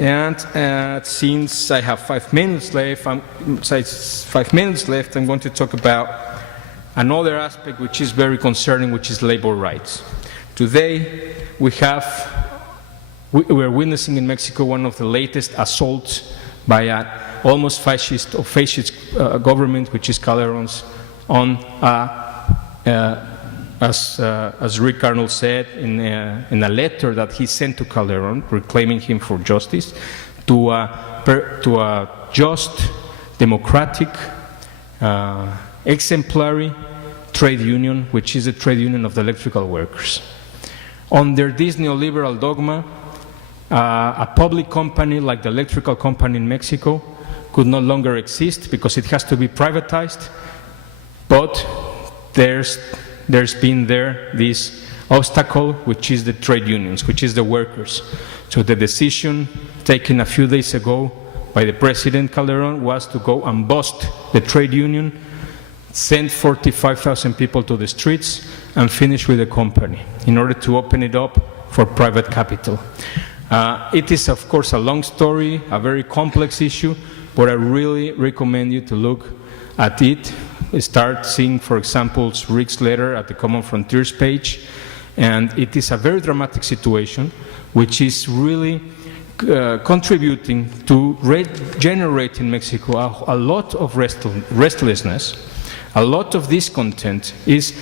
And since I have 5 minutes left, I'm going to talk about another aspect which is very concerning, which is labor rights. Today, we are witnessing in Mexico one of the latest assaults by an almost fascist government, which is Calderon's, on as Rick Arnold said in a letter that he sent to Calderon, reclaiming him for justice, to a just, democratic, exemplary trade union, which is the trade union of the electrical workers. Under this neoliberal dogma, a public company like the electrical company in Mexico could no longer exist because it has to be privatized, but there's been this obstacle, which is the trade unions, which is the workers. So the decision taken a few days ago by the President Calderon was to go and bust the trade union, send 45,000 people to the streets, and finish with the company in order to open it up for private capital. It is, of course, a long story, a very complex issue, but I really recommend you to look at it. Start seeing, for example, Rick's letter at the Common Frontiers page, and it is a very dramatic situation, which is really contributing to generate in Mexico a lot of restlessness. A lot of discontent is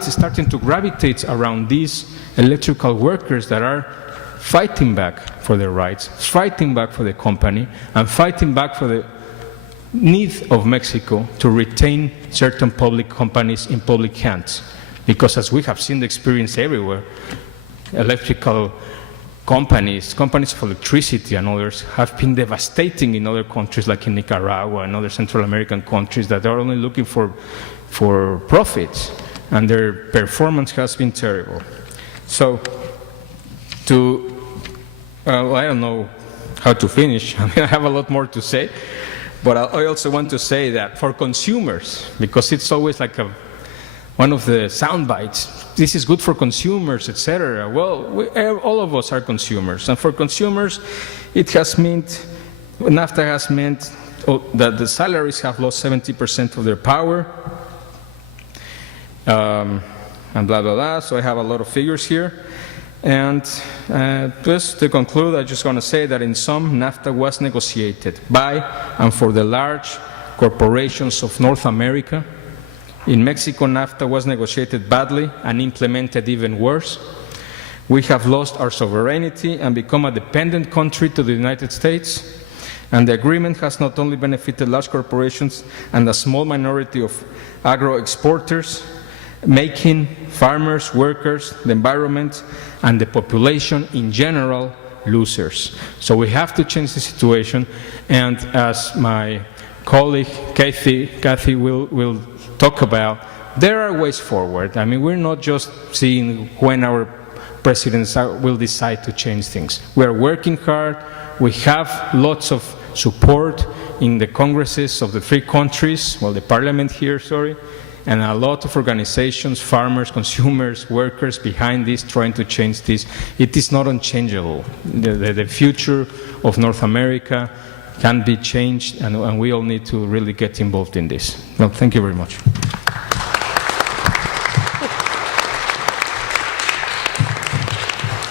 starting to gravitate around these electrical workers that are fighting back for their rights, fighting back for the company, and fighting back for the need of Mexico to retain certain public companies in public hands. Because as we have seen the experience everywhere, electrical companies of electricity and others have been devastating in other countries like in Nicaragua and other Central American countries that are only looking for profits, and their performance has been terrible. So I don't know how to finish. I mean, I have a lot more to say, but I also want to say that for consumers, because it's always like one of the sound bites, this is good for consumers, etc. Well, all of us are consumers, and for consumers, it has meant, NAFTA has meant that the salaries have lost 70% of their power, and blah, blah, blah. So I have a lot of figures here. And just to conclude, I just want to say that in sum, NAFTA was negotiated by and for the large corporations of North America. In Mexico, NAFTA was negotiated badly and implemented even worse. We have lost our sovereignty and become a dependent country to the United States. And the agreement has not only benefited large corporations and a small minority of agro-exporters, making farmers, workers, the environment, and the population in general losers. So we have to change the situation, and as my colleague Kathy will talk about, there are ways forward. I mean, we're not just seeing when our presidents will decide to change things. We are working hard. We have lots of support in the congresses of the three countries, well, the parliament here, sorry, and a lot of organizations, farmers, consumers, workers behind this, trying to change this. It is not unchangeable. The future of North America can be changed, and we all need to really get involved in this. Well, thank you very much.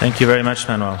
Thank you very much, Manuel.